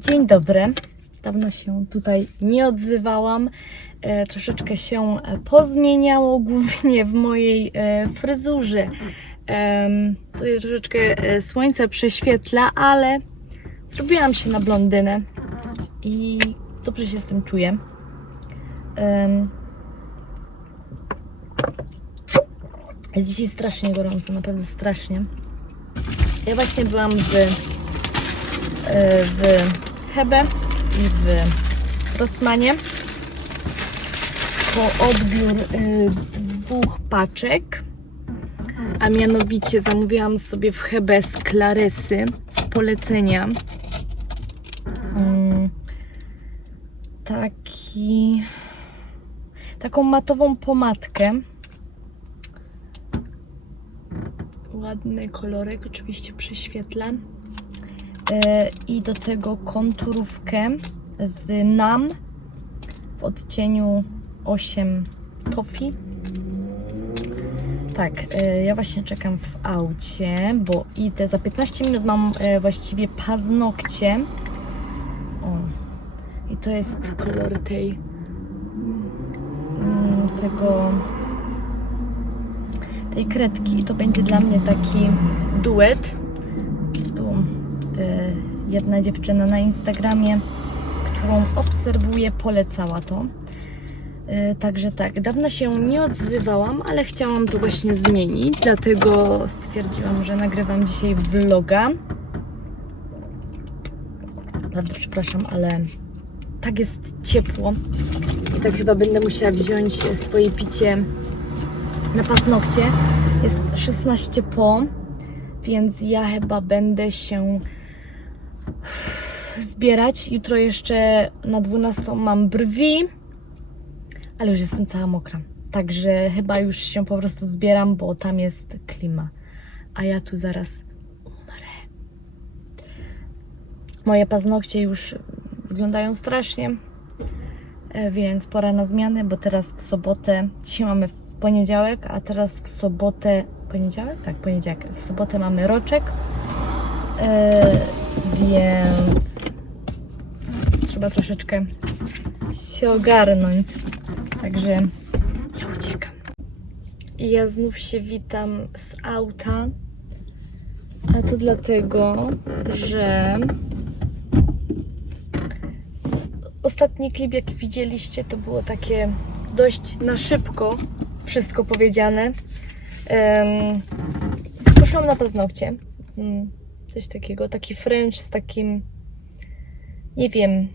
Dzień dobry. Dawno się tutaj nie odzywałam. E, troszeczkę się e, pozmieniało, głównie w mojej e, fryzurze. Em, tutaj troszeczkę e, słońce prześwietla, ale zrobiłam się na blondynę i dobrze się z tym czuję. Em, jest dzisiaj strasznie gorąco, naprawdę strasznie. Ja właśnie byłam w e, w Hebe w Rossmanie po odbiór e, dwóch paczek, a mianowicie zamówiłam sobie w Hebe z Claresy z polecenia. Mm, taki taką matową pomadkę. Ładny kolorek, oczywiście prześwietla E, i do tego konturówkę z NAM w odcieniu 8 Toffee. Tak, e, ja właśnie czekam w aucie, bo idę za 15 minut mam e, właściwie paznokcie. O, i to jest kolor tej mm, tego tej kredki i to będzie dla mnie taki duet. Jedna dziewczyna na Instagramie, którą obserwuję, polecała to. Y, Także tak, dawno się nie odzywałam, ale chciałam to właśnie zmienić, dlatego stwierdziłam, że nagrywam dzisiaj vloga. Bardzo przepraszam, ale tak jest ciepło. I tak chyba będę musiała wziąć swoje picie na paznokcie. Jest 16 po, więc ja chyba będę się zbierać. Jutro jeszcze na 12 mam brwi, ale już jestem cała mokra. Także chyba już się po prostu zbieram, bo tam jest klima. A ja tu zaraz umrę. Moje paznokcie już wyglądają strasznie, e, więc pora na zmianę, bo teraz w sobotę, dzisiaj mamy w poniedziałek, a teraz w sobotę, poniedziałek? Tak, poniedziałek. W sobotę mamy roczek, e, więc trzeba troszeczkę się ogarnąć. Także ja uciekam. I ja znów się witam z auta, a to dlatego, że ostatni klip, jaki widzieliście, to było takie dość na szybko wszystko powiedziane. Um, poszłam na paznokcie. Coś takiego, taki French z takim, nie wiem,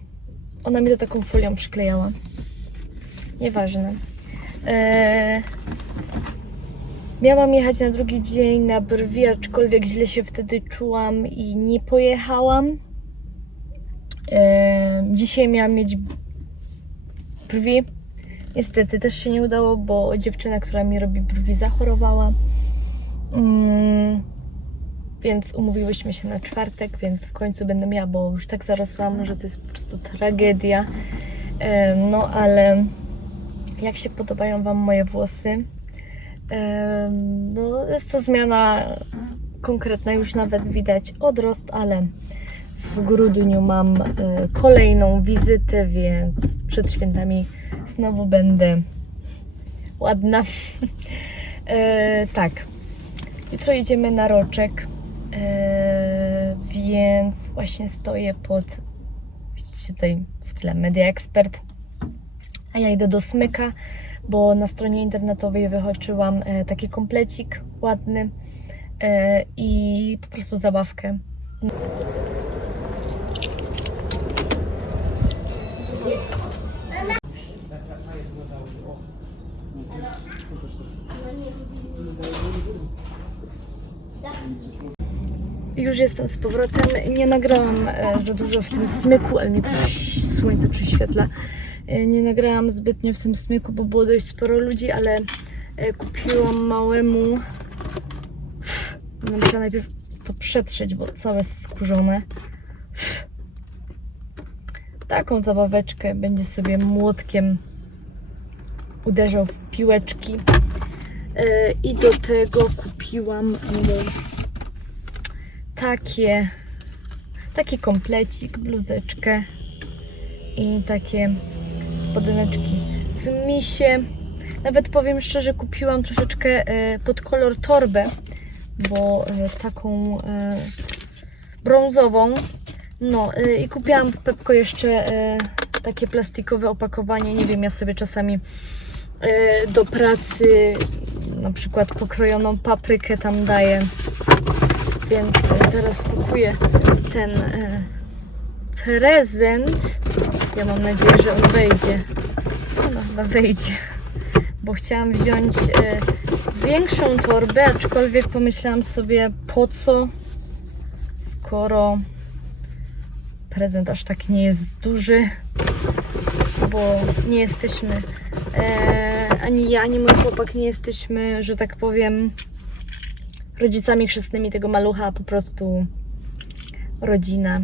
ona mi to taką folią przyklejała. Nieważne. E, miałam jechać na drugi dzień na brwi, aczkolwiek źle się wtedy czułam i nie pojechałam. E, dzisiaj miałam mieć brwi. Niestety też się nie udało, bo dziewczyna, która mi robi brwi, zachorowała. Mm, więc umówiłyśmy się na czwartek, więc w końcu będę miała, bo już tak zarosłam, że to jest po prostu tragedia. No ale jak się podobają Wam moje włosy? No, jest to zmiana konkretna, już nawet widać odrost, ale w grudniu mam e, kolejną wizytę, więc przed świętami znowu będę ładna. e, tak, jutro idziemy na roczek, więc właśnie stoję pod, widzicie tutaj w tle Media Expert, a ja idę do Smyka, bo na stronie internetowej wychoczyłam e, taki komplecik ładny e, i po prostu zabawkę. Już jestem z powrotem. Nie nagrałam e, za dużo w tym smyku, ale tu słońce przyświetla. E, Nie nagrałam zbytnio w tym smyku, bo było dość sporo ludzi, ale e, kupiłam małemu. No, muszę najpierw to przetrzeć, bo całe skórzone. Taką zabaweczkę będzie sobie młotkiem uderzał w piłeczki. I do tego kupiłam mu takie taki komplecik, bluzeczkę i takie spodeneczki w misie. Nawet powiem szczerze, kupiłam troszeczkę e, pod kolor torbę, bo e, taką e, brązową. No i kupiłam Pepko jeszcze takie plastikowe opakowanie. Nie wiem, ja sobie czasami do pracy na przykład pokrojoną paprykę tam daję. Więc e, teraz kupuję ten e, prezent. Ja mam nadzieję, że on wejdzie. No chyba wejdzie. Bo chciałam wziąć e, większą torbę, aczkolwiek pomyślałam sobie po co, skoro prezent aż tak nie jest duży, bo nie jesteśmy, e, ani ja, ani mój chłopak nie jesteśmy, że tak powiem, rodzicami chrzestnymi tego malucha, a po prostu rodzina